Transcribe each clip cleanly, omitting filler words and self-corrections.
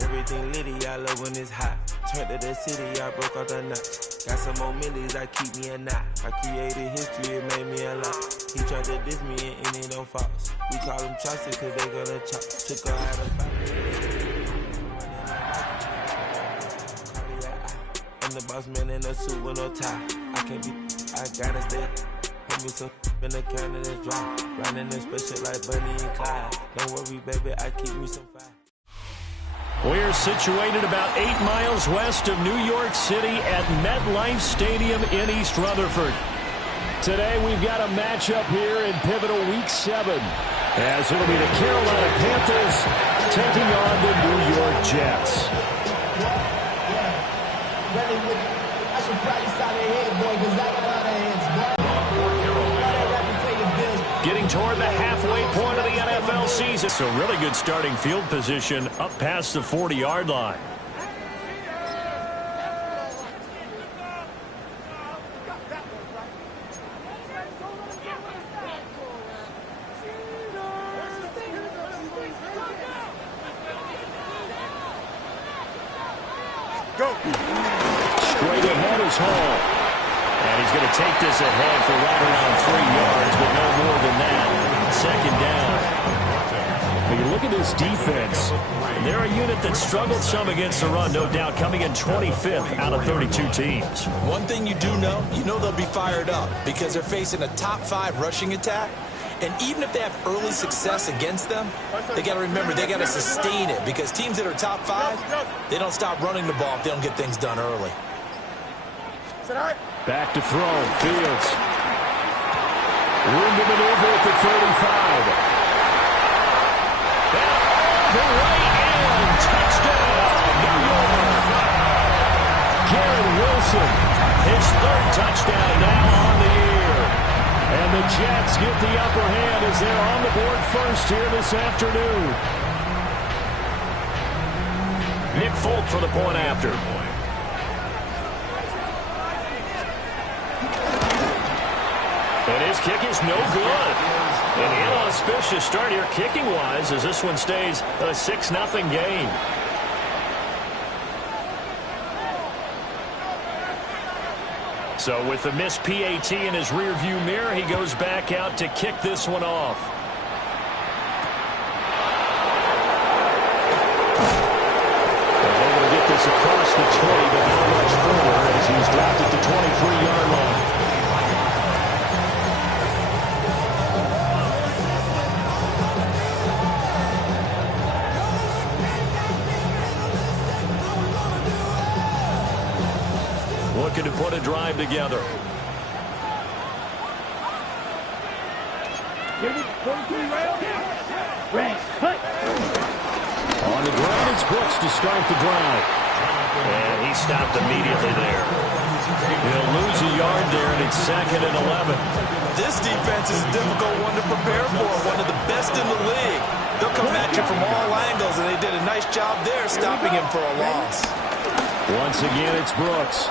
Everything litty, I love when it's hot. Turned to the city, I broke out the knot. Got some more millies that keep me a knot. I created history, it made me a lot. He tried to diss me and it don't false. We call them chopsticks cause they gonna chop. Took her out of I'm the boss man in a suit with no tie. I can't be, I gotta stay. Put me some in the can and it's dry. Riding this special like Bunny and Clyde. Don't worry, baby, I keep me some fire. We're situated about 8 miles west of New York City at MetLife Stadium in East Rutherford. Today we've got a matchup here in pivotal Week 7, as it'll be the Carolina Panthers taking on the New York Jets. I should probably start their head, boy, because I got a lot of heads, boy. Getting toward the halfway point of the NFL season. So really good starting field position up past the 40-yard line. Go. Straight ahead is Hall. And he's going to take this ahead for right around 3 yards, but no more than that. Second down. When you look at this defense, they're a unit that struggled some against the run, no doubt, coming in 25th out of 32 teams. One thing you do know, they'll be fired up because they're facing a top 5 rushing attack. And even if they have early success against them, they got to remember they got to sustain it because teams that are top 5, they don't stop running the ball if they don't get things done early. Back to throw. Fields. Room to maneuver at the 35. And the right end. Touchdown, New York. Garrett Wilson. His 3rd touchdown now on the year. And the Jets get the upper hand as they're on the board first here this afternoon. Nick Folk for the point after. And his kick is no good. An inauspicious start here kicking-wise as this one stays a 6-0 game. So with the missed PAT in his rearview mirror, he goes back out to kick this one off. And they're going to get this across the 20, but not much further as he's dropped at the 23-yard line. Looking to put a drive together. On the ground, it's Brooks to start the drive. And he stopped immediately there. He'll lose a yard there, and it's 2nd and 11. This defense is a difficult one to prepare for, one of the best in the league. They'll come at you from all angles, and they did a nice job there stopping him for a loss. Once again, it's Brooks.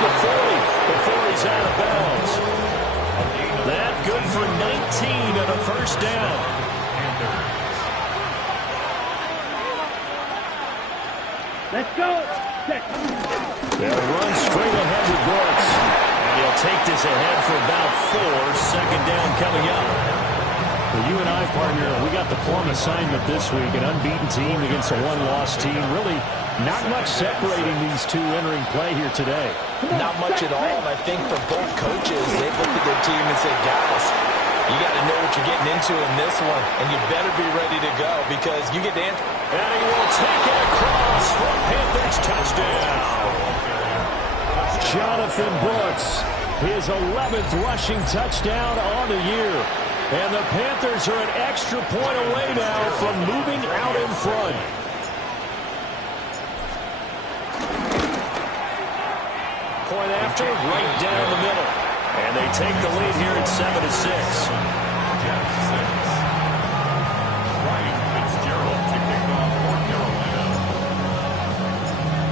The 40 before he's out of bounds. That good for 19 and a first down. Let's go. They'll run straight ahead with Brooks. And he'll take this ahead for about 4. Second down coming up. Well, you and I, partner, we got the plum assignment this week. An unbeaten team against a one-loss team. Really not much separating these two entering play here today. Not much at all, and I think for both coaches, they've looked at their team and said, guys, you got to know what you're getting into in this one, and you better be ready to go because you get the answer. And he will take it across for a Panthers touchdown. Jonathan Brooks, his 11th rushing touchdown on the year. And the Panthers are an extra point away now from moving out in front. Point after, right down the middle. And they take the lead here at 7-6.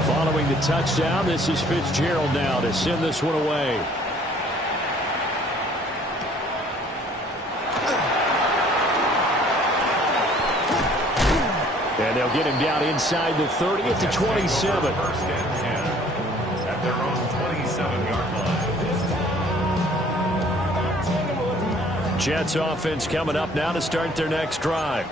Following the touchdown, this is Fitzgerald now to send this one away. And they'll get him down inside the 30 at the 27. First and 10 at their own 27-yard line. Jets offense coming up now to start their next drive.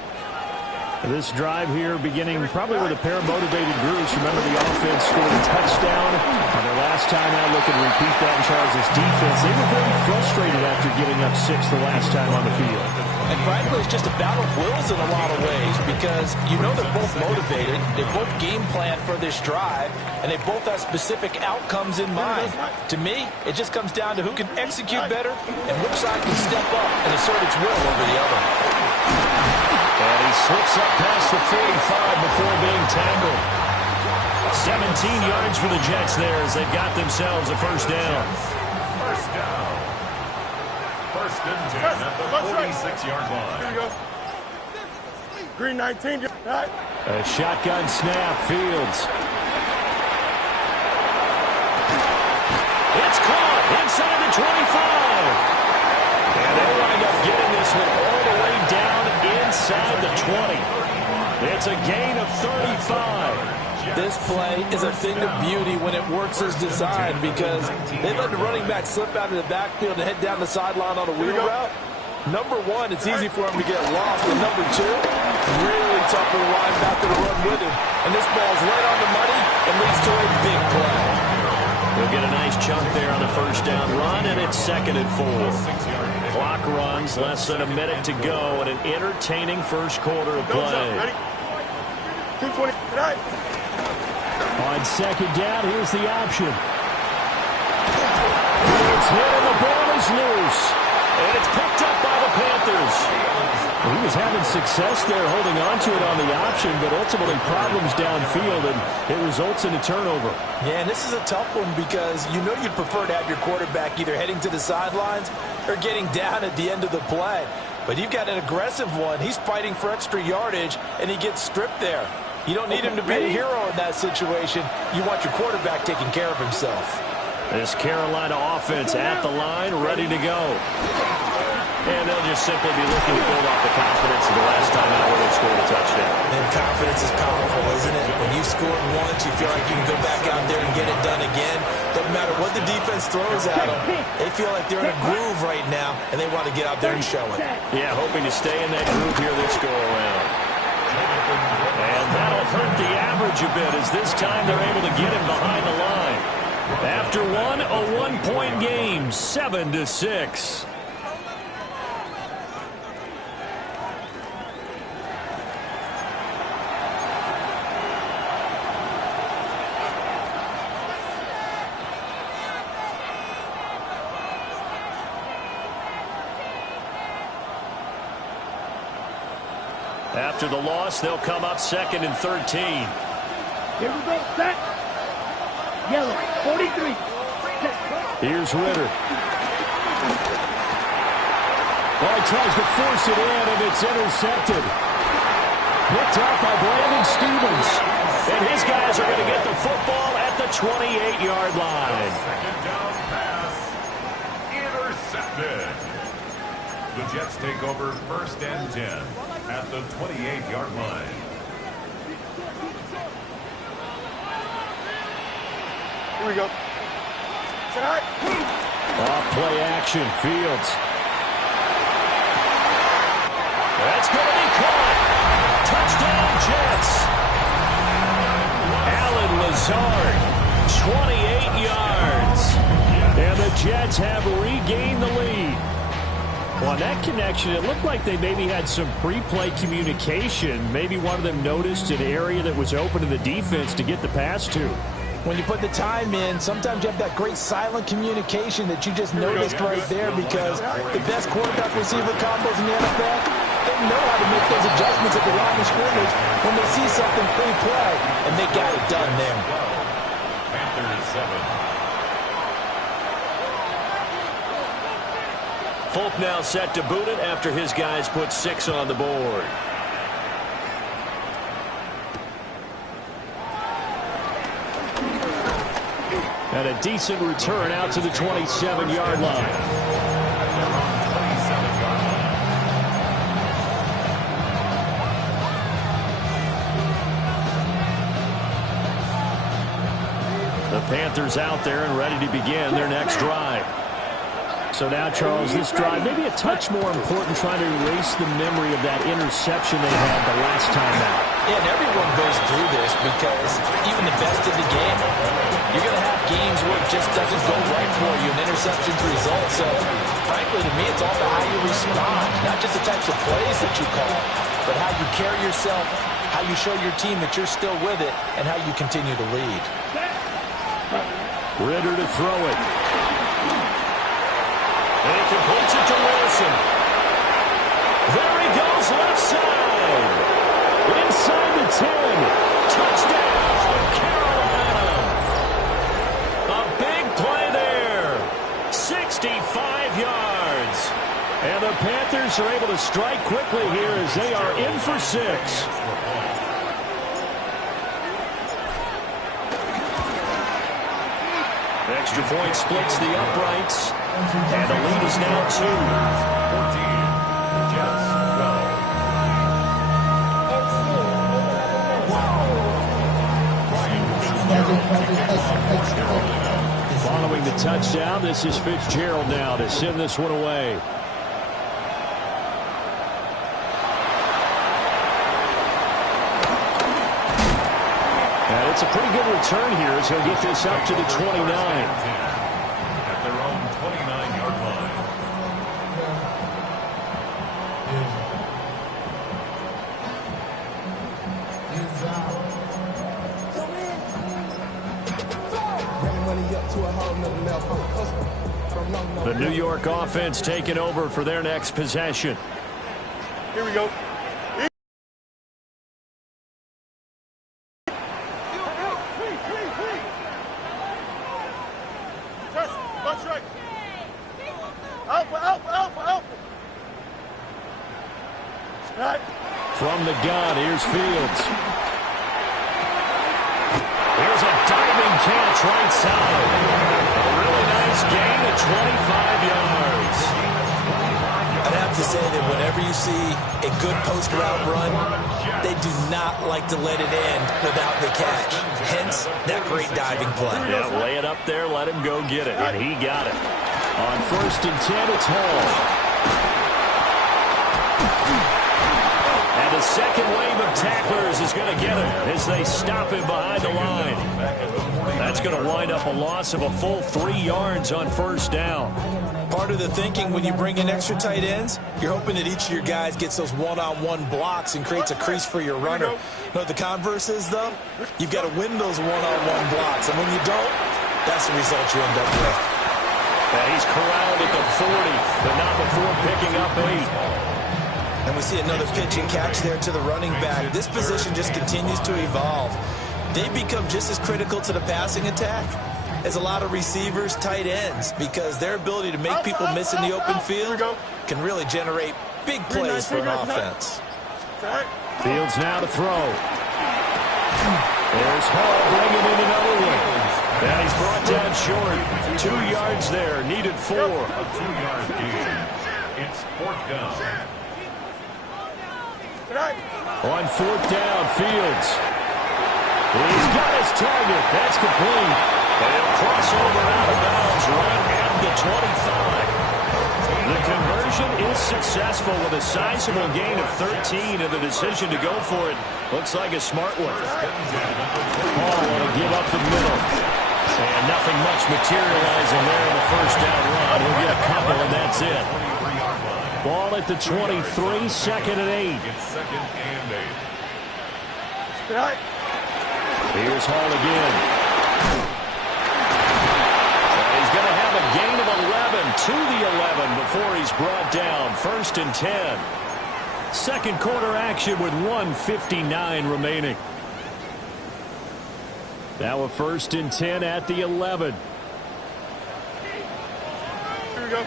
This drive here beginning probably with a pair of motivated groups. Remember, the offense scored a touchdown on their last time out. Looking to repeat that in Charles' defense. They were very frustrated after giving up 6 the last time on the field. And frankly, it's just a battle of wills in a lot of ways because you know they're both motivated. They both game plan for this drive, and they both have specific outcomes in mind. To me, it just comes down to who can execute better and which side can step up and assert its will over the other. And he slips up past the 45 before being tackled. 17 yards for the Jets there as they've got themselves a first down. First down. First and 10 at the 46-yard line. Here we go. Green 19. Right. A shotgun snap, Fields. It's caught inside the 25. And they wind up getting this one all the way down inside the 20. It's a gain of 35. This play is a thing of beauty when it works as designed because they let the running back slip out of the backfield and head down the sideline on a wheel route. Number one, it's easy for him to get lost. And number two, really tough for the linebacker to run with him. And this ball's right on the money and leads to a big play. They'll get a nice chunk there on the first down run, and it's 2nd and 4. Clock runs, less than a minute to go, and an entertaining first quarter of play. Ready? 220. Right. On second down, here's the option. It's hit and the ball is loose. And it's picked up by the Panthers. He was having success there holding on to it on the option, but ultimately problems downfield, and it results in a turnover. Yeah, and this is a tough one because you know you'd prefer to have your quarterback either heading to the sidelines or getting down at the end of the play. But you've got an aggressive one. He's fighting for extra yardage, and he gets stripped there. You don't need him to be a hero in that situation. You want your quarterback taking care of himself. This Carolina offense at the line, ready to go. And they'll just simply be looking to build off the confidence of the last time out where they scored a touchdown. And confidence is powerful, isn't it? When you scored once, you feel like you can go back out there and get it done again. Doesn't matter what the defense throws at them. They feel like they're in a groove right now, and they want to get out there and show it. Yeah, hoping to stay in that groove here this go-around. And that'll hurt the average a bit as this time they're able to get him behind the line. After one, a one-point game, 7-6. After the loss, they'll come up 2nd and 13. Here we go. Set. Yellow. 43. Here's Ritter. Well, he tries to force it in, and it's intercepted. Picked up by Brandon Stevens. And his guys are going to get the football at the 28-yard line. Second down pass. Intercepted. The Jets take over 1st and 10 at the 28-yard line. Here we go. Set. Off play action, Fields. That's going to be caught. Touchdown, Jets. Alan Lazard, 28 yards. And the Jets have regained the lead. Well, on that connection, it looked like they maybe had some pre-play communication. Maybe one of them noticed an area that was open to the defense to get the pass to. When you put the time in, sometimes you have that great silent communication that you just noticed right there because the best quarterback-receiver combos in the NFL, they know how to make those adjustments at the line of scrimmage when they see something pre-play, and they got it done there. Panthers 7. Folk now set to boot it after his guys put 6 on the board. And a decent return out to the 27-yard line. The Panthers out there and ready to begin their next drive. So now, Charles, this drive maybe a touch more important, trying to erase the memory of that interception they had the last time out. Yeah, and everyone goes through this because even the best in the game, you're going to have games where it just doesn't go right for you, and interceptions result. So, frankly, to me, it's all about how you respond, not just the types of plays that you call, but how you carry yourself, how you show your team that you're still with it, and how you continue to lead. Ritter to throw it. And he completes it to Wilson. There he goes, left side. Inside the 10. Touchdown, Carolina. A big play there. 65 yards. And the Panthers are able to strike quickly here as they are in for 6. Extra point splits the uprights. And the lead is now 2. 14 Jets go. Following the touchdown, this is Fitzgerald now to send this one away. And it's a pretty good return here as he'll get this up to the 29. At their own 29-yard line. The New York offense taking over for their next possession. Here we go. From the gun, here's Fields. Here's a diving catch right side. A really nice gain of 25 yards. I'd have to say that whenever you see a good post route run, they do not like to let it end without the catch. Hence, that great diving play. Yeah, lay it up there, let him go get it, and he got it. On 1st and 10, it's Hall. And the second wave of tacklers is going to get him as they stop him behind the line. That's going to wind up a loss of a full 3 yards on 1st down. Part of the thinking when you bring in extra tight ends, you're hoping that each of your guys gets those one-on-one blocks and creates a crease for your runner. You know what the converse is, though? You've got to win those one-on-one blocks, and when you don't, that's the result you end up with. And he's corralled at the 40, but not before picking up 8. And we see another pitch and catch there to the running back. This position just continues to evolve. They become just as critical to the passing attack as a lot of receivers, tight ends, because their ability to make people miss in the open field can really generate big plays for an offense. Fields now to throw. There's Hall bringing in another one. And he's brought down short. 2 yards there, needed 4. A 2-yard gain. It's 4th down. On 4th down, Fields. He's got his target. That's complete. And he'll cross over out of bounds right at the 25. The conversion is successful with a sizable gain of 13, and the decision to go for it looks like a smart one. Hall want to give up the middle. And nothing much materializing there in the 1st down run. He'll get a couple, and that's it. Ball at the 23, 2nd and 8. It's 2nd and 8. Here's Hall again. And he's going to have a gain of 11 to the 11 before he's brought down. 1st and 10. Second quarter action with 1:59 remaining. Now a 1st and 10 at the 11. Here we go.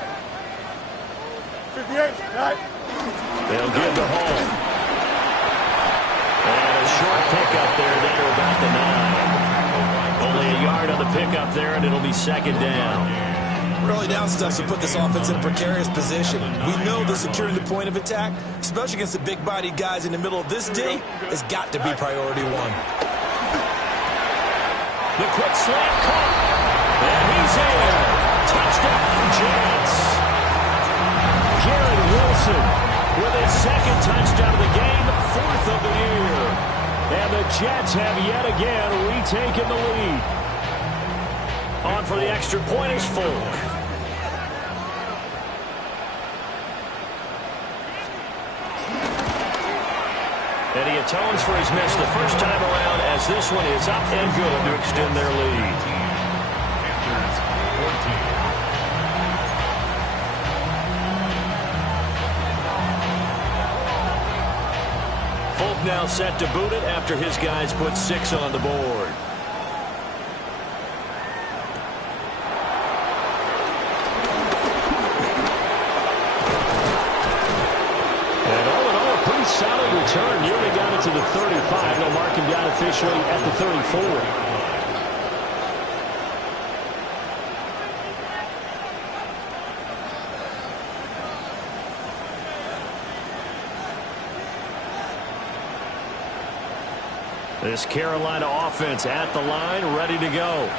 58. They'll give to Hall. And a short pickup there to about the 9. Only a yard on the pickup there, and it'll be 2nd down. Early down stuff to put this offense in a precarious position. We know that securing the point of attack, especially against the big-bodied guys in the middle of this D, has got to be priority 1. The quick slant caught. And he's in. Touchdown, Jets. Garrett Wilson with his second touchdown of the game, 4th of the year. And the Jets have yet again retaken the lead. On for the extra point is Folk. And he atones for his miss the first time around as this one is up and good to extend their lead. Panthers 14. Folk now set to boot it after his guys put 6 on the board. Solid return, nearly got it to the 35. They'll mark him down officially at the 34. This Carolina offense at the line, ready to go.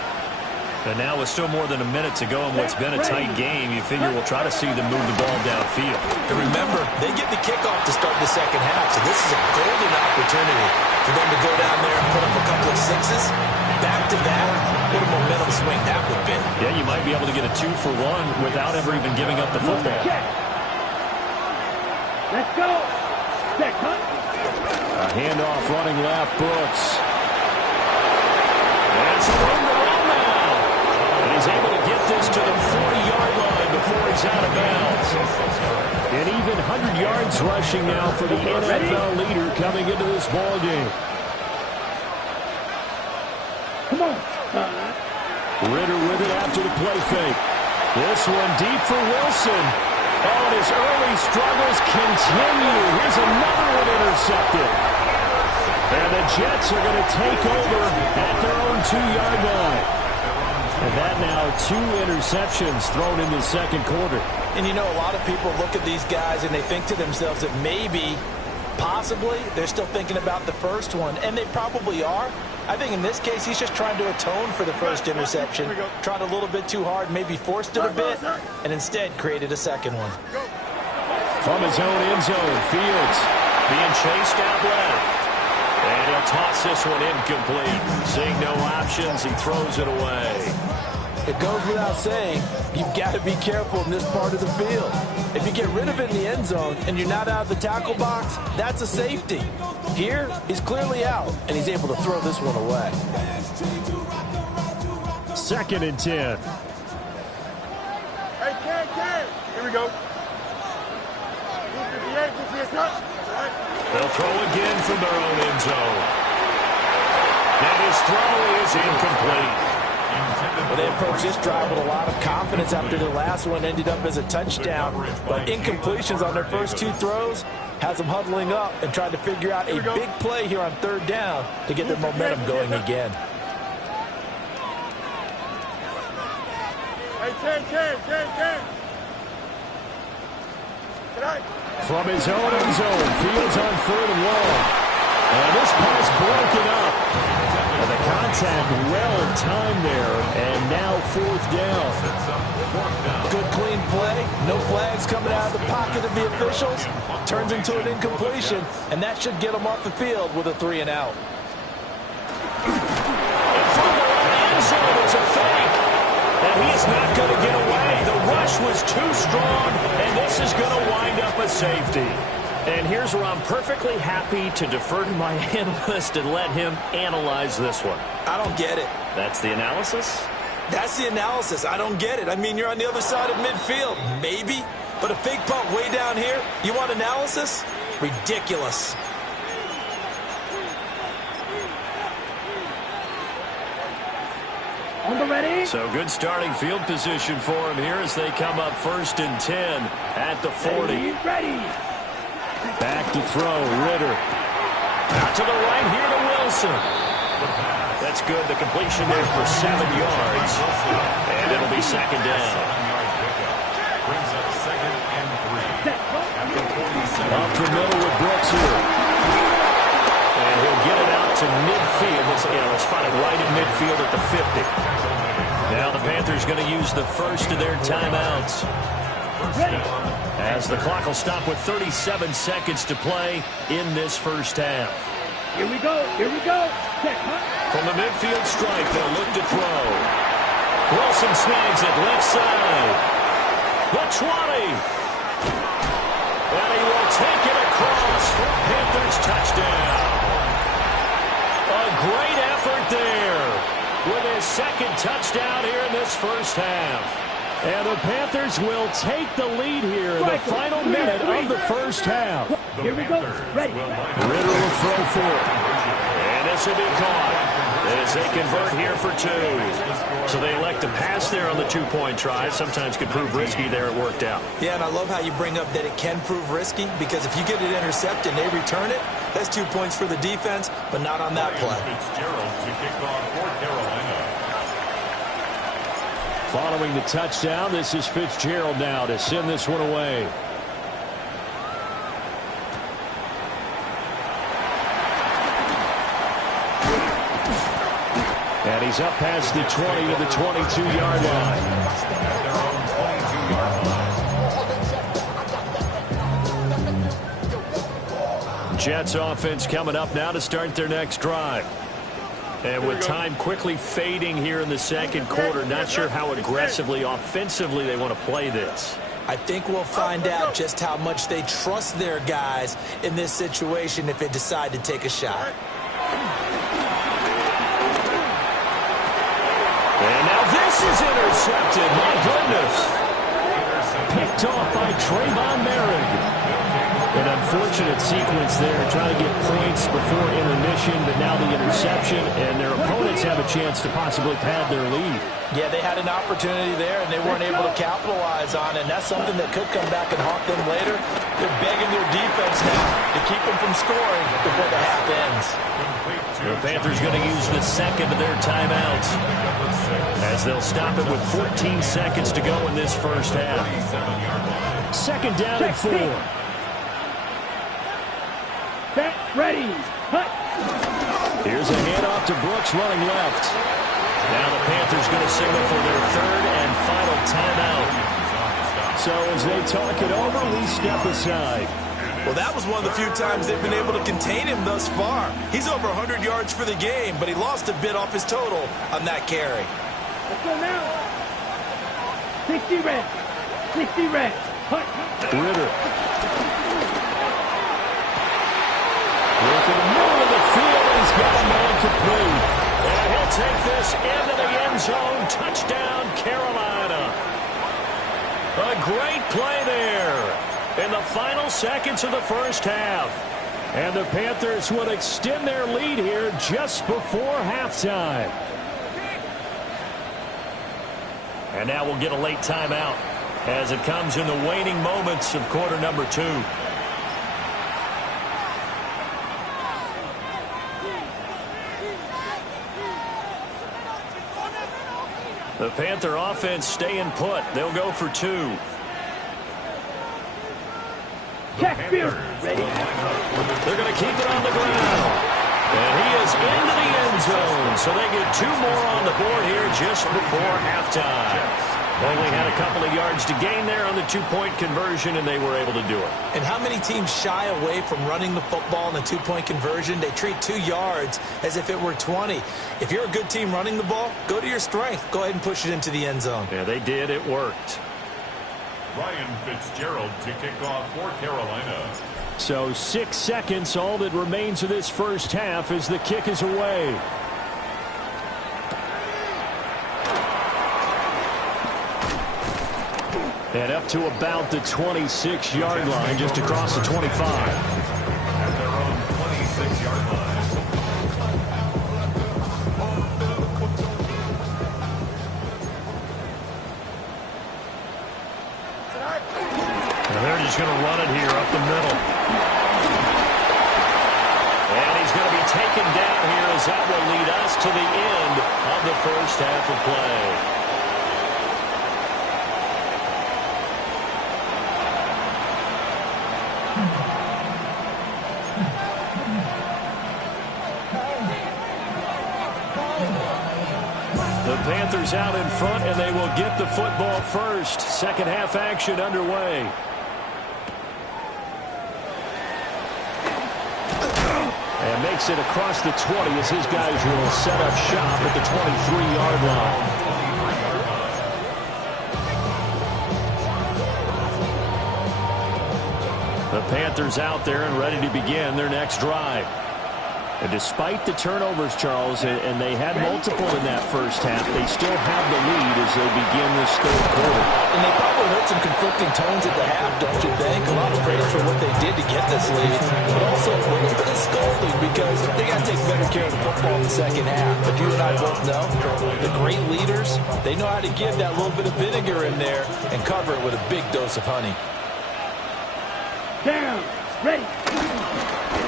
And now with still more than a minute to go in what's been a tight game, you figure we'll try to see them move the ball downfield. And remember, they get the kickoff to start the second half, so this is a golden opportunity for them to go down there and put up a couple of sixes. Back to that, what a momentum swing that would be. Yeah, you might be able to get a 2-for-1 without ever even giving up the football. Let's go. A handoff running left, Brooks. That's a room to run now. And he's able to get this to the 40-yard line before he's out of bounds. An even 100 yards rushing now for the NFL leader coming into this ball game. Come on. Ritter with it after the play fake. This one deep for Wilson. Oh, and his early struggles continue. Here's another one intercepted. And the Jets are going to take over at their own 2-yard line. And that now 2 interceptions thrown in the second quarter. And you know, a lot of people look at these guys and they think to themselves that maybe, possibly, they're still thinking about the first one. And they probably are. I think in this case, he's just trying to atone for the first interception. Tried a little bit too hard, maybe forced it a bit, and instead created a second one. From his own end zone, Fields being chased out left. And he'll toss this one incomplete. Seeing no options, he throws it away. It goes without saying, you've got to be careful in this part of the field. If you get rid of it in the end zone and you're not out of the tackle box, that's a safety. Here, he's clearly out, and he's able to throw this one away. 2nd and 10. Hey, Ken. Here we go. 258, 258, touch. They'll throw again from their own end zone. And his throw is incomplete. Well, they approached this drive with a lot of confidence after their last one ended up as a touchdown. But incompletions on their first 2 throws has them huddling up and trying to figure out a big play here on 3rd down to get their momentum going again. Hey, Ken. From his own end zone, Fields on 3rd and long. And this pass broken up. And the contact well timed there, and now 4th down. Good clean play, no flags coming out of the pocket of the officials. Turns into an incompletion, and that should get them off the field with a 3 and out. From the end zone, it's a fake. And he's not going to get away. The rush was too strong, and this is going to wind up a safety. And here's where I'm perfectly happy to defer to my analyst and let him analyze this one. I don't get it. That's the analysis? That's the analysis. I don't get it. I mean, you're on the other side of midfield. Maybe. But a fake punt way down here, you want analysis? Ridiculous. On the ready. So good starting field position for him here as they come up 1st and 10 at the 40. Ready. Back to throw, Ritter. Out to the right here to Wilson. That's good. The completion there for 7 yards. And it'll be 2nd down. Brings up 2nd and 3. At the 47. Up the middle with Brooks here. And he'll get it out It's in midfield. It's spotted right in midfield at the 50. Now the Panthers going to use the first of their timeouts. As the clock will stop with 37 seconds to play in this first half. Here we go. Here we go. From the midfield stripe, they'll look to throw. Wilson snags it left side. The 20. And he will take it across for Panthers touchdown. A great effort there with his second touchdown here in this first half. And the Panthers will take the lead here in the final minute of the first half. Here we go. Ready. Ritter will throw for it. And this will be caught as they convert here for two. So they elect to pass there on the two-point try. Sometimes could prove risky there. It worked out. Yeah, and I love how you bring up that it can prove risky, because if you get it intercepted and they return it, that's 2 points for the defense, but not on that play. Fitzgerald to kick off for Carolina. Following the touchdown, this is Fitzgerald now to send this one away. And he's up past the 20 to the 22-yard line. At their own 22-yard line. Jets offense coming up now to start their next drive. And with time quickly fading here in the second quarter, not sure how aggressively, offensively they want to play this. I think we'll find out just how much they trust their guys in this situation if they decide to take a shot. And now this is intercepted. My goodness. Picked off by Trayvon Merrick. An unfortunate sequence there, trying to get points before intermission, but now the interception, and their opponents have a chance to possibly pad their lead. Yeah, they had an opportunity there, and they weren't able to capitalize on it, and that's something that could come back and haunt them later. They're begging their defense now to keep them from scoring before the half ends. The Panthers going to use the second of their timeouts as they'll stop it with 14 seconds to go in this first half. Second down and 4. Set, ready, cut. Here's a handoff to Brooks running left. Now the Panthers going to signal for their third and final timeout. So as they talk it over, we step aside. Well, that was one of the few times they've been able to contain him thus far. He's over 100 yards for the game, but he lost a bit off his total on that carry. Let's go now. 60 red. 60 red. Cut. Ritter. Look in the middle of the field, he's got a man complete. And he'll take this into the end zone. Touchdown, Carolina. A great play there in the final seconds of the first half. And the Panthers would extend their lead here just before halftime. And now we'll get a late timeout as it comes in the waning moments of quarter number 2. The Panther offense staying put. They'll go for 2. Check field. Ready. They're going to keep it on the ground. And he is into the end zone. So they get 2 more on the board here just before halftime. Only had a couple of yards to gain there on the 2-point conversion, and they were able to do it. And how many teams shy away from running the football in a 2-point conversion? They treat 2 yards as if it were 20. If you're a good team running the ball, go to your strength. Go ahead and push it into the end zone. Yeah, they did. It worked. Ryan Fitzgerald to kick off for Carolina. So 6 seconds, all that remains of this first half as the kick is away. And up to about the 26-yard line, just across the 25. At their own 26-yard line. And they're just going to run it here up the middle. And he's going to be taken down here as that will lead us to the end of the first half of play. The Panthers out in front, and they will get the football first. Second half action underway. And makes it across the 20 as his guys will set up shop at the 23-yard line. The Panthers out there and ready to begin their next drive. And despite the turnovers, Charles, and they had multiple in that first half, they still have the lead as they begin this third quarter. And they probably heard some conflicting tones at the half, don't you think? A lot of praise for what they did to get this lead, but also a little bit of scolding because they got to take better care of the football in the second half. But you and I both know the great leaders, they know how to give that little bit of vinegar in there and cover it with a big dose of honey. Down. Ready.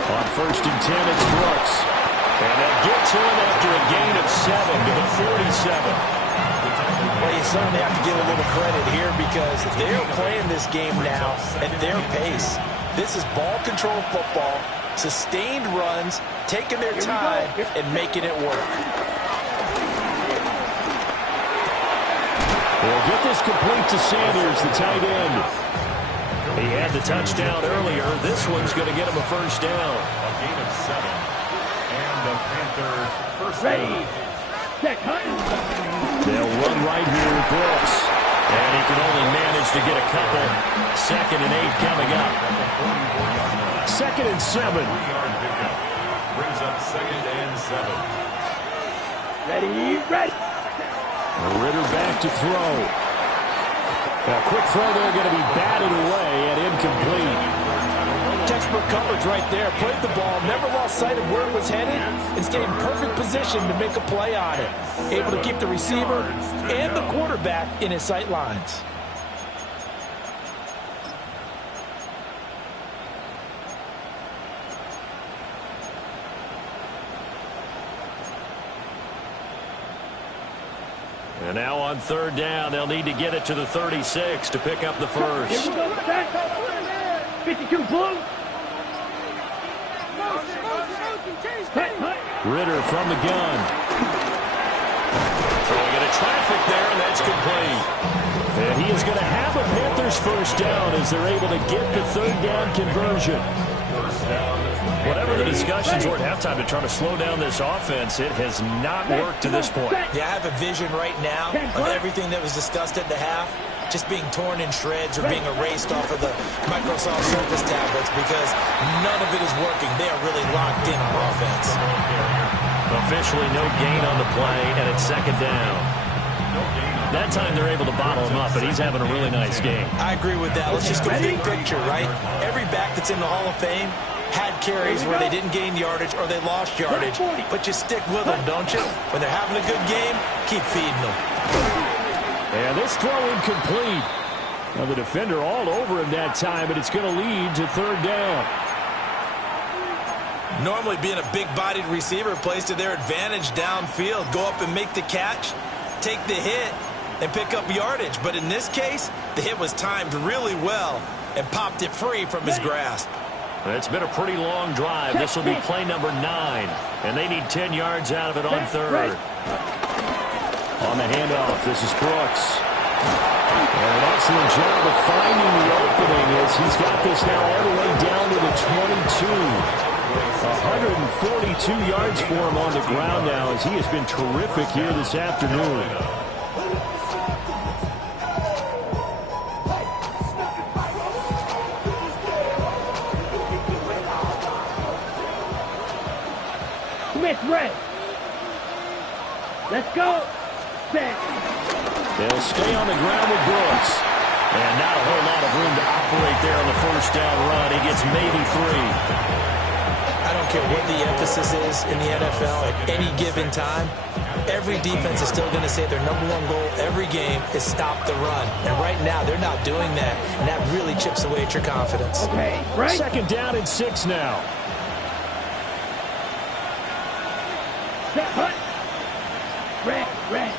On 1st and 10, it's Brooks. And they'll get to him after a gain of 7 to the 47. Well, you certainly have to give a little credit here because they're playing this game now at their pace. This is ball control football, sustained runs, taking their time and making it work. They'll get this complete to Sanders, the tight end. He had the touchdown earlier. This one's going to get him a first down. A gain of 7. And the Panther first Ready. down. Set. Hunt. They'll run right here with Brooks. And he can only manage to get a couple. 2nd and 8 coming up. 2nd and 7. 3-yard pickup. Brings up 2nd and 7. Ready. Ready. Ritter back to throw. A quick throw there, going to be batted away and incomplete. Textbook coverage right there. Played the ball, never lost sight of where it was headed, and stayed in perfect position to make a play on it. Able to keep the receiver and the quarterback in his sight lines. And now on 3rd down, they'll need to get it to the 36 to pick up the first. Here we go. Set. 52 blue. Set. Hunt. Ritter from the gun. Throwing into traffic there, and that's complete. And he is going to have a Panthers first down as they're able to get the 3rd down conversion. Whatever the discussions were at halftime to try to slow down this offense, it has not worked to this point. Yeah, I have a vision right now of everything that was discussed at the half just being torn in shreds or being erased off of the Microsoft Surface tablets because none of it is working. They are really locked in on offense. Officially no gain on the play, and it's 2nd down. That time they're able to bottle him up, but he's having a really nice game. I agree with that. Let's just go big picture, right? Every back that's in the Hall of Fame had carries where they didn't gain yardage or they lost yardage, but you stick with them, don't you? When they're having a good game, keep feeding them. And this throw incomplete. Now the defender all over him that time, but it's going to lead to 3rd down. Normally being a big-bodied receiver plays to their advantage downfield. Go up and make the catch, take the hit, and pick up yardage. But in this case, the hit was timed really well and popped it free from his grasp. It's been a pretty long drive. This will be play number 9, and they need 10 yards out of it on 3rd. On the handoff, this is Brooks. And an excellent job of finding the opening as he's got this now all the way down to the 22. 142 yards for him on the ground now as he has been terrific here this afternoon. Smith red. Let's go. Set. They'll stay on the ground with Brooks. And not a whole lot of room to operate there on the first down run. He gets maybe 3. I don't care what the emphasis is in the NFL at any given time. Every defense is still going to say their #1 goal every game is stop the run. And right now, they're not doing that. And that really chips away at your confidence. Okay, right. 2nd down and 6 now. Set. Hunt. Red.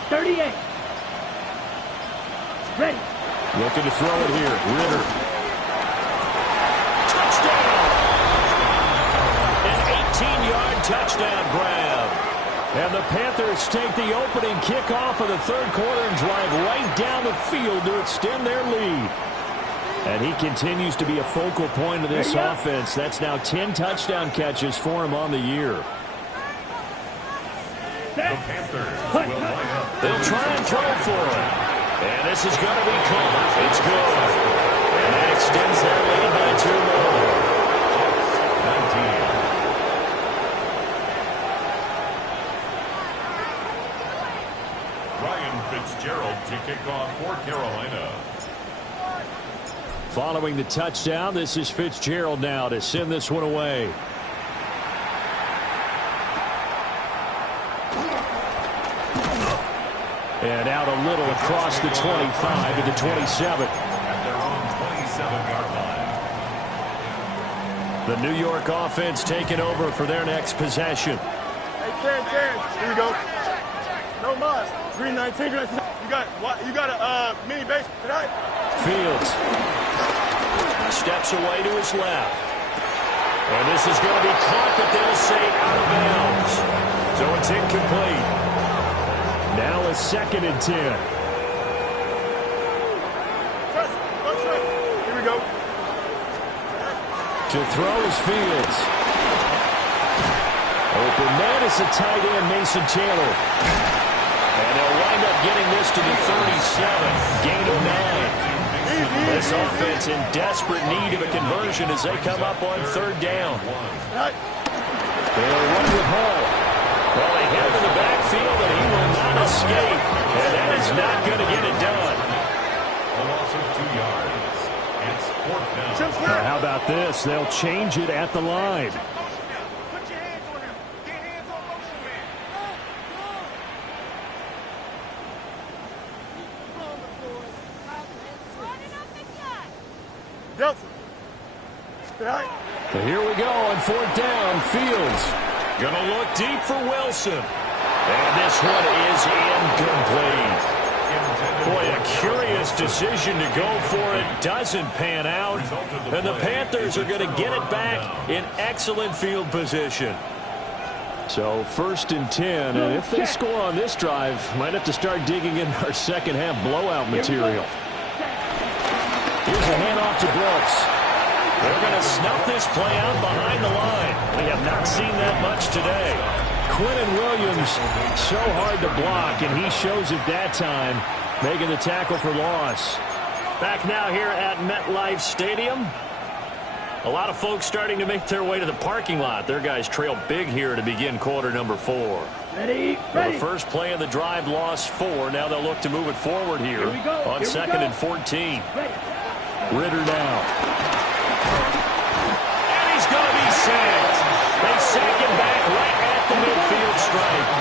38. Ready. Looking to throw it here. Ritter. Touchdown. An 18-yard touchdown grab. And the Panthers take the opening kickoff of the third quarter and drive right down the field to extend their lead. And he continues to be a focal point of this offense. That's now 10 touchdown catches for him on the year. The Panthers will line up. They'll try and throw for it. And this is going to be caught. It's good. And that extends their lead by 2 more. 19. Ryan Fitzgerald to kick off for Carolina. Following the touchdown, this is Fitzgerald now to send this one away. And out a little across the 25 to the 27. At their own 27-yard line. The New York offense taking over for their next possession. Hey, Terrence. Here we go. No mas. Green 19. You got a mini base tonight? Fields steps away to his left. And this is going to be caught, but they'll say out of bounds. So it's incomplete. Now a 2nd and 10. Here we go. To throw is Fields. Open man is the tight end, Mason Taylor. And they'll wind up getting this to the 37. Gain of 9. This offense in desperate need of a conversion as they come up on 3rd down. They'll run with Hall. Well, they hit him in the backfield, and he will not escape. And that is not going to get it done. A loss of 2 yards. It's 4th down. Now, how about this? They'll change it at the line. Put your hands on him. Get hands on motion, man. Delta. So here we go on 4th down. Fields going to look deep for Wilson. And this one is incomplete. Boy, a curious decision to go for it. Doesn't pan out. And the Panthers are going to get it back in excellent field position. So 1st and 10. And if they score on this drive, might have to start digging in our second half blowout material. Here's a handoff to Brooks. They're going to snuff this play out behind the line. We have not seen that much today. Quinton Williams, so hard to block, and he shows it that time, making the tackle for loss. Back now here at MetLife Stadium. A lot of folks starting to make their way to the parking lot. Their guys trail big here to begin quarter number 4. Ready. The first play of the drive lost 4. Now they'll look to move it forward here on 2nd and 14. Ritter now. And he's going to be sacked. They sack him back right at the midfield stripe.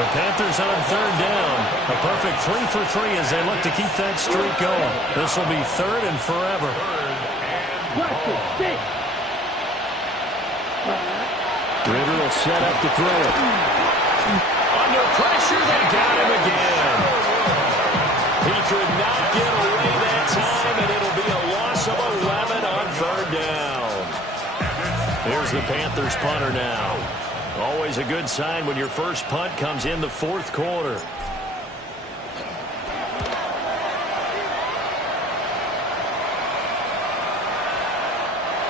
The Panthers on 3rd down. A perfect 3 for 3 as they look to keep that streak going. This will be 3rd and forever. Ritter will set up to throw it. Under pressure, they got him again. He could not get away that time, and it'll be a loss of 11 on 3rd down. Here's the Panthers punter now. Always a good sign when your first punt comes in the 4th quarter.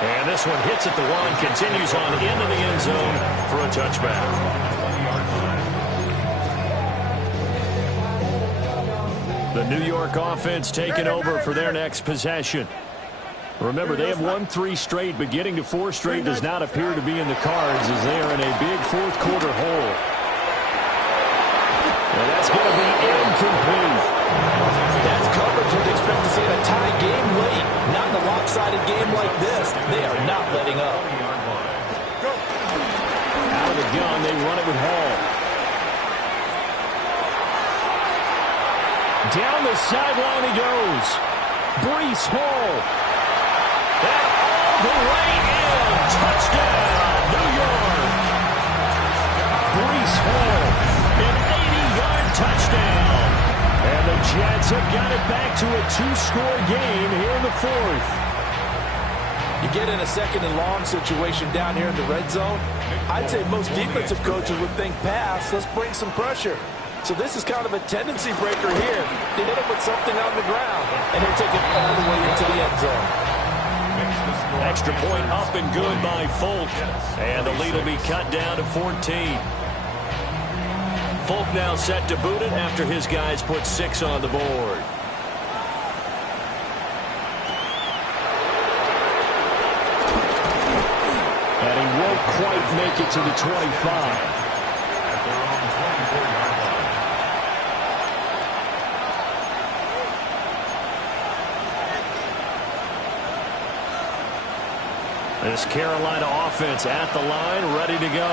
And this one hits at the 1, continues on into the end zone for a touchback. The New York offense taking over for their next possession. Remember, they have won 3 straight, but getting to 4 straight does not appear to be in the cards as they are in a big 4th quarter hole. And that's going to be incomplete. That's coverage you'd expect to see in a tie game late. Not in a lopsided game like this. They are not letting up. Out of the gun, they run it with Hall. Down the sideline he goes. Breece Hall. And all the way in. Touchdown, New York. Breece Hall, an 80-yard touchdown. And the Jets have got it back to a 2-score game here in the 4th. You get in a second and long situation down here in the red zone, I'd say most defensive coaches would think pass, let's bring some pressure. So this is kind of a tendency breaker here to hit him with something on the ground, and he'll take it all the way into the end zone. Extra point up and good by Folk. And the lead will be cut down to 14. Folk now set to boot it after his guys put 6 on the board. And he won't quite make it to the 25. This Carolina offense at the line, ready to go.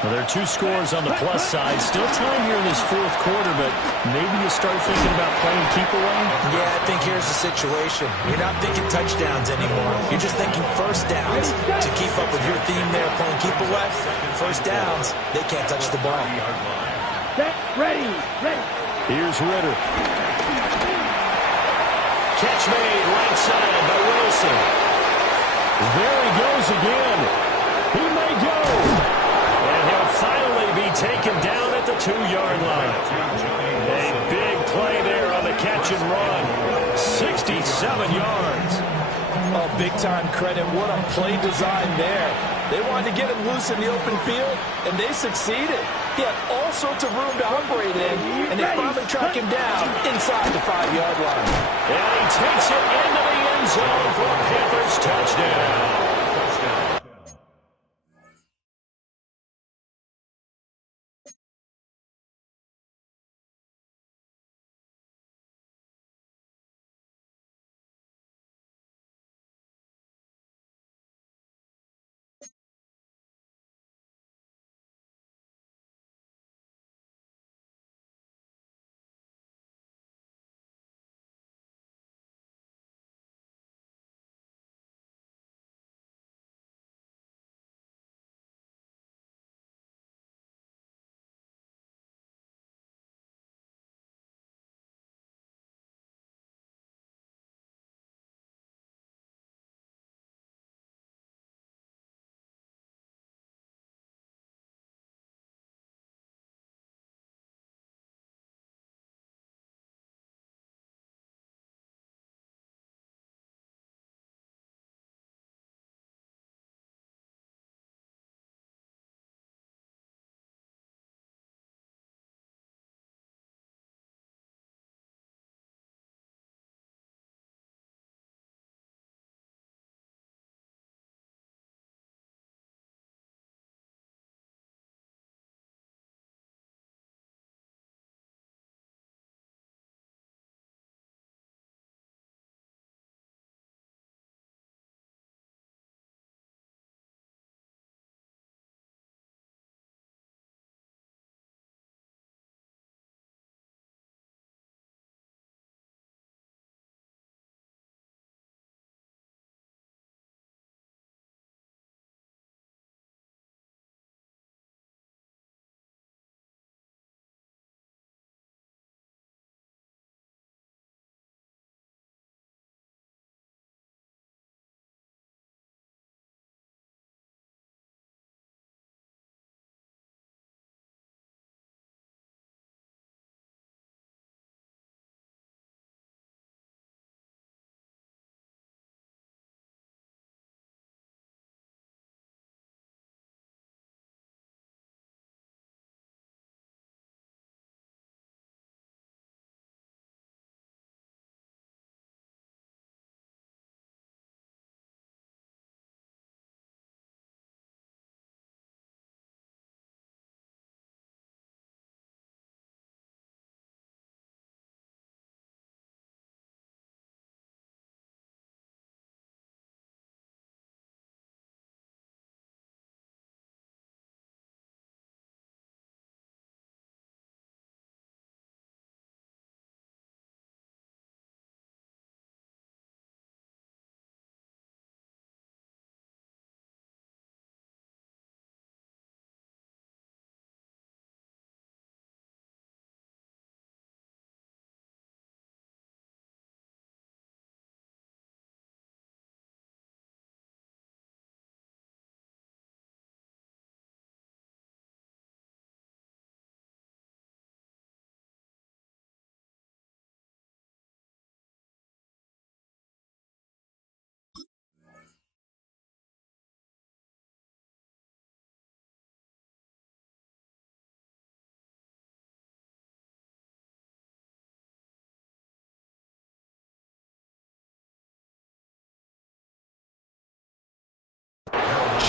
Well, there are 2 scores on the plus side. Still time here in this fourth quarter, but maybe you start thinking about playing keep away? Yeah, I think here's the situation. You're not thinking touchdowns anymore. You're just thinking first downs. To keep up with your theme there, playing keep away, first downs, they can't touch the ball. Set, ready, ready. Here's Ritter. Catch made right side by Wilson. There he goes again. He may go. And he'll finally be taken down at the 2-yard line. A big play there on the catch and run. 67 yards. Oh, big-time credit. What a play design there. They wanted to get him loose in the open field, and they succeeded. He had all sorts of room to operate in, and they finally track him down inside the 5-yard line. And he takes it into the end zone for a Panthers touchdown.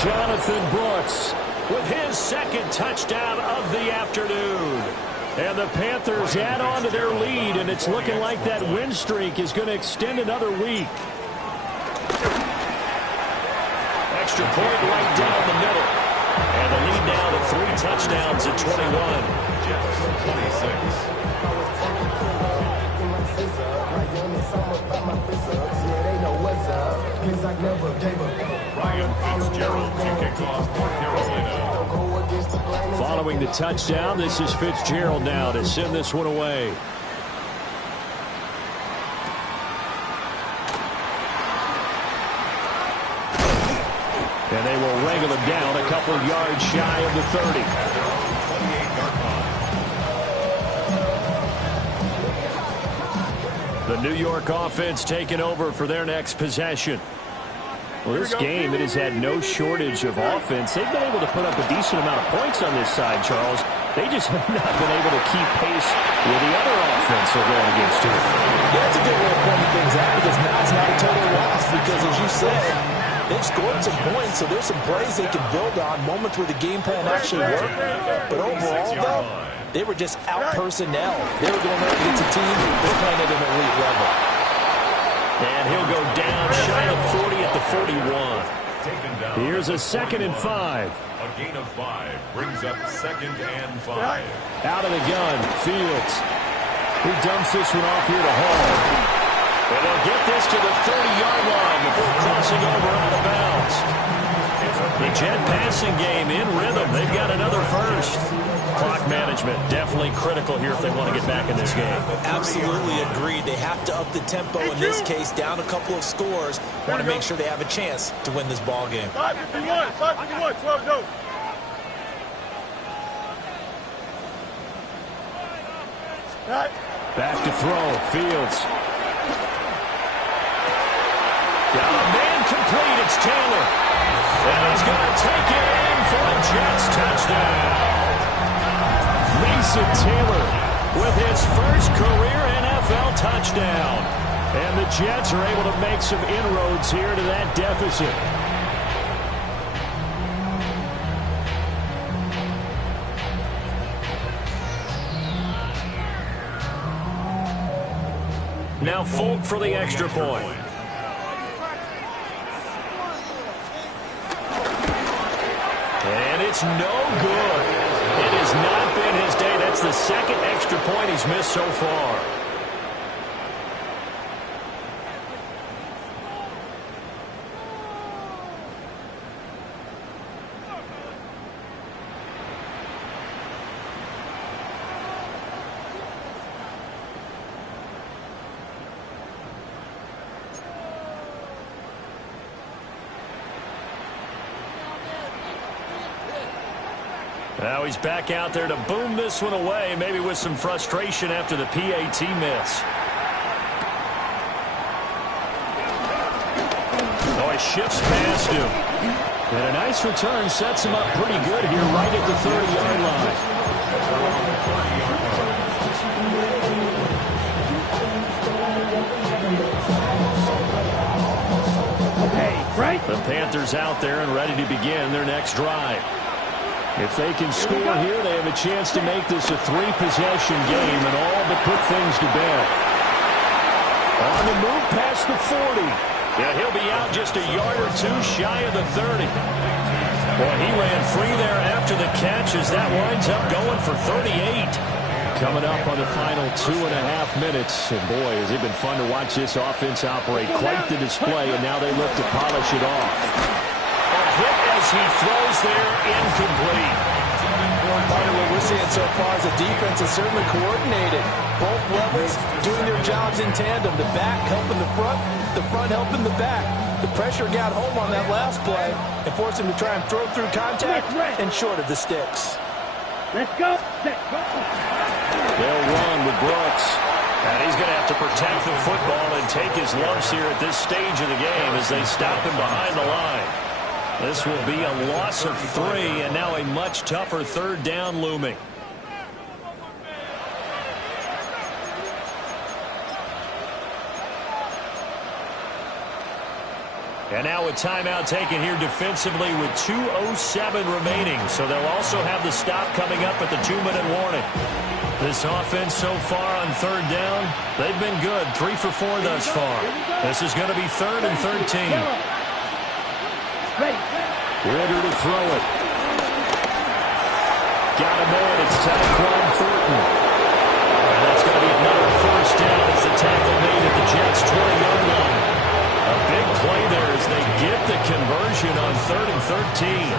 Jonathan Brooks with his second touchdown of the afternoon. And the Panthers add on to their lead, and it's looking like that win streak is going to extend another week. Extra point right down the middle. And the lead now to 3 touchdowns at 21. Jets 26. Ryan Fitzgerald to kick off for Carolina. Following the touchdown, this is Fitzgerald now to send this one away. And they will wrangle him down a couple of yards shy of the 30. 28-yard line. The New York offense taking over for their next possession. Well, this game, it has had no shortage of offense. They've been able to put up a decent amount of points on this side, Charles. They just have not been able to keep pace with the other offense they're going against here. Yeah, that's a good way of pointing things out, because now it's not a total loss, because as you said, they've scored some points, so there's some plays they can build on, moments where the game plan actually worked. But overall, though, they were just out-personnel. They were going up against a team that's playing at an elite level. And he'll go down shy of 40 at the 41. Here's a 2nd and 5. A gain of 5 brings up 2nd and 5. Out of the gun, Fields. He dumps this one off here to Hall. And they'll get this to the 30-yard line before crossing over out of bounds. The Jet passing game in rhythm. They've got another first. Clock management definitely critical here if they want to get back in this game. Absolutely agreed. They have to up the tempo in this case, down a couple of scores. Want to make sure they have a chance to win this ball game. 5:51, 12 go. Back to throw, Fields. Got a man complete, it's Taylor. And he's going to take it in for a Jets touchdown. Mason Taylor with his first career NFL touchdown. And the Jets are able to make some inroads here to that deficit. Now Folk for the extra point. And it's no good. It has not been his day. That's the 2nd extra point he's missed so far. Now he's back out there to boom this one away, maybe with some frustration after the PAT miss. Oh, he shifts past him. And a nice return sets him up pretty good here right at the 30-yard line. Okay, right. The Panthers out there and ready to begin their next drive. If they can score here, they have a chance to make this a 3-possession game and all but put things to bed. On the move past the 40. Yeah, he'll be out just a yard or two shy of the 30. Boy, he ran free there after the catch as that winds up going for 38. Coming up on the final 2.5 minutes. And boy, has it been fun to watch this offense operate. Quite the display, and now they look to polish it off. Hit as he throws there, incomplete. Part of what we're seeing so far is the defense is certainly coordinated. Both levels doing their jobs in tandem. The back helping the front helping the back. The pressure got home on that last play and forced him to try and throw through contact and short of the sticks. Let's go. Let's go. They'll run with Brooks. And he's going to have to protect the football and take his lumps here at this stage of the game as they stop him behind the line. This will be a loss of 3, and now a much tougher 3rd down looming. And now a timeout taken here defensively with 2:07 remaining. So they'll also have the stop coming up at the 2-minute warning. This offense so far on third down, they've been good. 3 for 4 thus far. This is going to be 3rd and 13. Ritter to throw it. Got a man. It's Tyquan Thornton. And that's going to be another first down as the tackle made at the Jets' 20-yard line. A big play there as they get the conversion on 3rd and 13.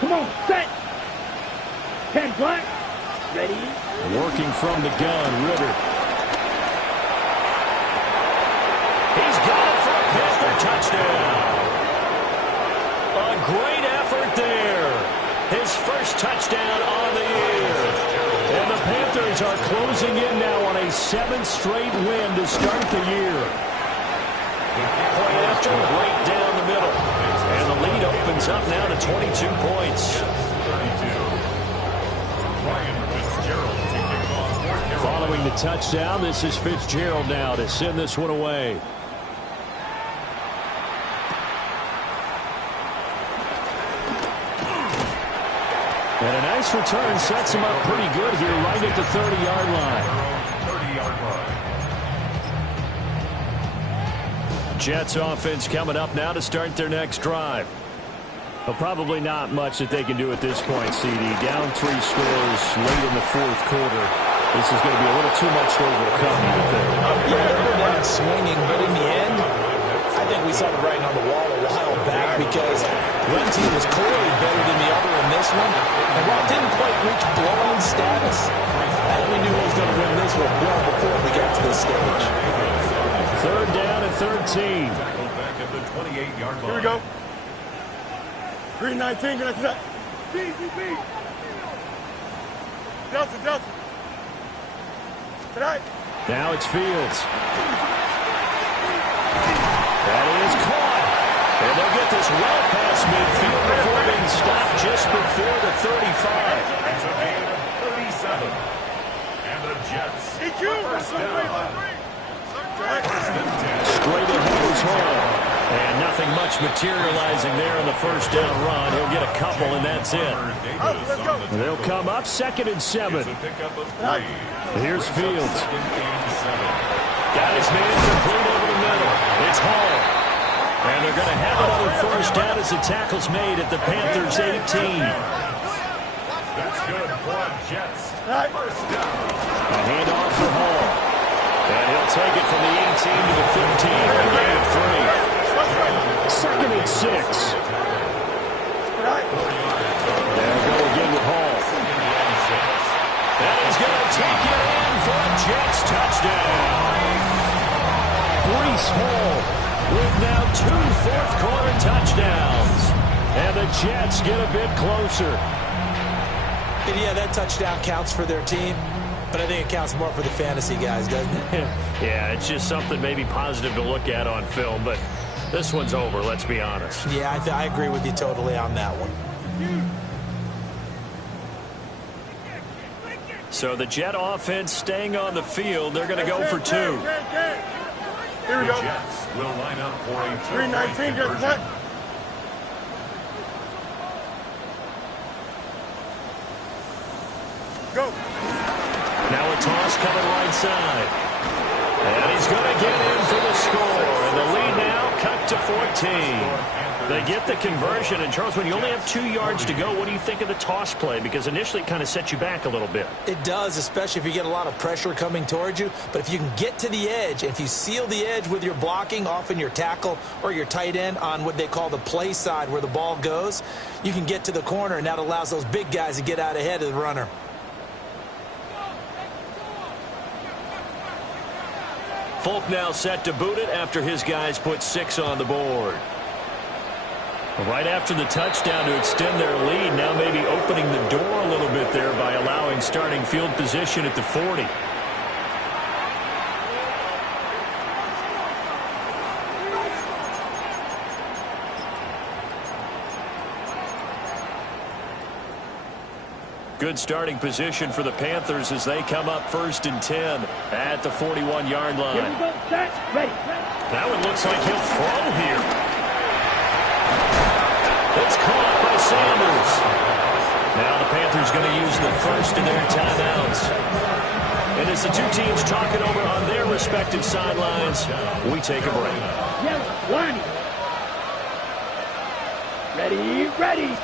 Come on, set. 10 black. Ready. Working from the gun, Ritter. He's got it for a Panther touchdown. A great effort there. His first touchdown on the year. And the Panthers are closing in now on a 7th straight win to start the year. Point after, right down the middle. And the lead opens up now to 22 points. Following the touchdown, this is Fitzgerald now to send this one away. And a nice return sets him up pretty good here right at the 30-yard line. Jets offense coming up now to start their next drive. Well, probably not much that they can do at this point, CD. Down 3 scores late in the 4th quarter. This is going to be a little too much to overcome. Yeah, they're not swinging, but in the end, I think we saw the writing on the wall a while back because one team was clearly better than the other in this one. And while it didn't quite reach blowout status, I think we knew who was going to win this one well before we got to this stage. 3rd down and 13. Back at the 28-yard line. Here we go. Green 19, get that. B. Delta. Tonight. Now it's Fields. That is caught. And they'll get this well past midfield before being stopped just before the 35. It's a gain of 37. And the Jets. First down. Straight ahead is Hall. And nothing much materializing there in the first down run. He'll get a couple, and that's it. They'll come up 2nd and 7. Here's Fields. Got his man complete over the middle. It's Hall. And they're going to have another first down as the tackle's made at the Panthers' 18. That's good for Jets. First down. A handoff for Hall. And he'll take it from the 18 to the 15. A gain of 3. 2nd and 6. There we go again with Hall. And he's going to take it in for a Jets touchdown. Breece Hall with now 2 fourth-quarter touchdowns. And the Jets get a bit closer. And yeah, that touchdown counts for their team, but I think it counts more for the fantasy guys, doesn't it? Yeah, it's just something maybe positive to look at on film, but this one's over, let's be honest. Yeah, I agree with you totally on that one. So the Jet offense staying on the field. They're going to go for 2. Here we go. Jets will line up for a Green 19, get that. Go. Now a toss coming right side. And he's going to get in for the score. And the lead now cut to 14. They get the conversion. And, Charles, when you only have 2 yards to go, what do you think of the toss play? Because initially it kind of sets you back a little bit. It does, especially if you get a lot of pressure coming towards you. But if you can get to the edge, if you seal the edge with your blocking, often your tackle or your tight end on what they call the play side where the ball goes, you can get to the corner, and that allows those big guys to get out ahead of the runner. Folk now set to boot it after his guys put 6 on the board. Right after the touchdown to extend their lead, now maybe opening the door a little bit there by allowing starting field position at the 40. Good starting position for the Panthers as they come up 1st and 10 at the 41-yard line. Here we go, set, ready. That one looks like he'll throw here. It's caught by Sanders. Now the Panthers going to use the first of their timeouts. And as the two teams talk it over on their respective sidelines, we take a break. Yes, lining. Ready.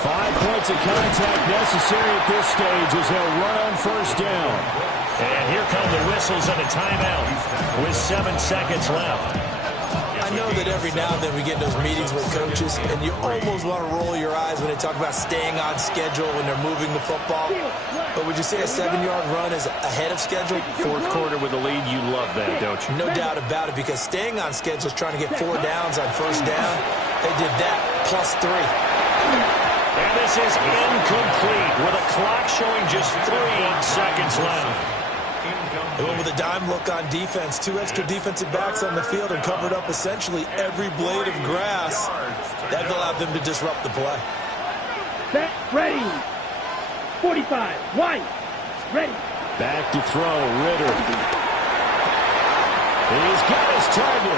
5 points of contact necessary at this stage as they'll run on 1st down. And here come the whistles and a timeout with 7 seconds left. I know that every now and then we get in those meetings with coaches, and you almost want to roll your eyes when they talk about staying on schedule when they're moving the football. But would you say a 7-yard run is ahead of schedule? 4th quarter with a lead, you love that, don't you? No doubt about it, because staying on schedule is trying to get 4 downs on 1st down. They did that plus 3. And this is incomplete with a clock showing just 3 seconds left. They went with a dime look on defense. 2 extra defensive backs on the field and covered up essentially every blade of grass. That allowed them to disrupt the play. Set, ready. 45, wide, ready. Back to throw, Ritter. He's got his target.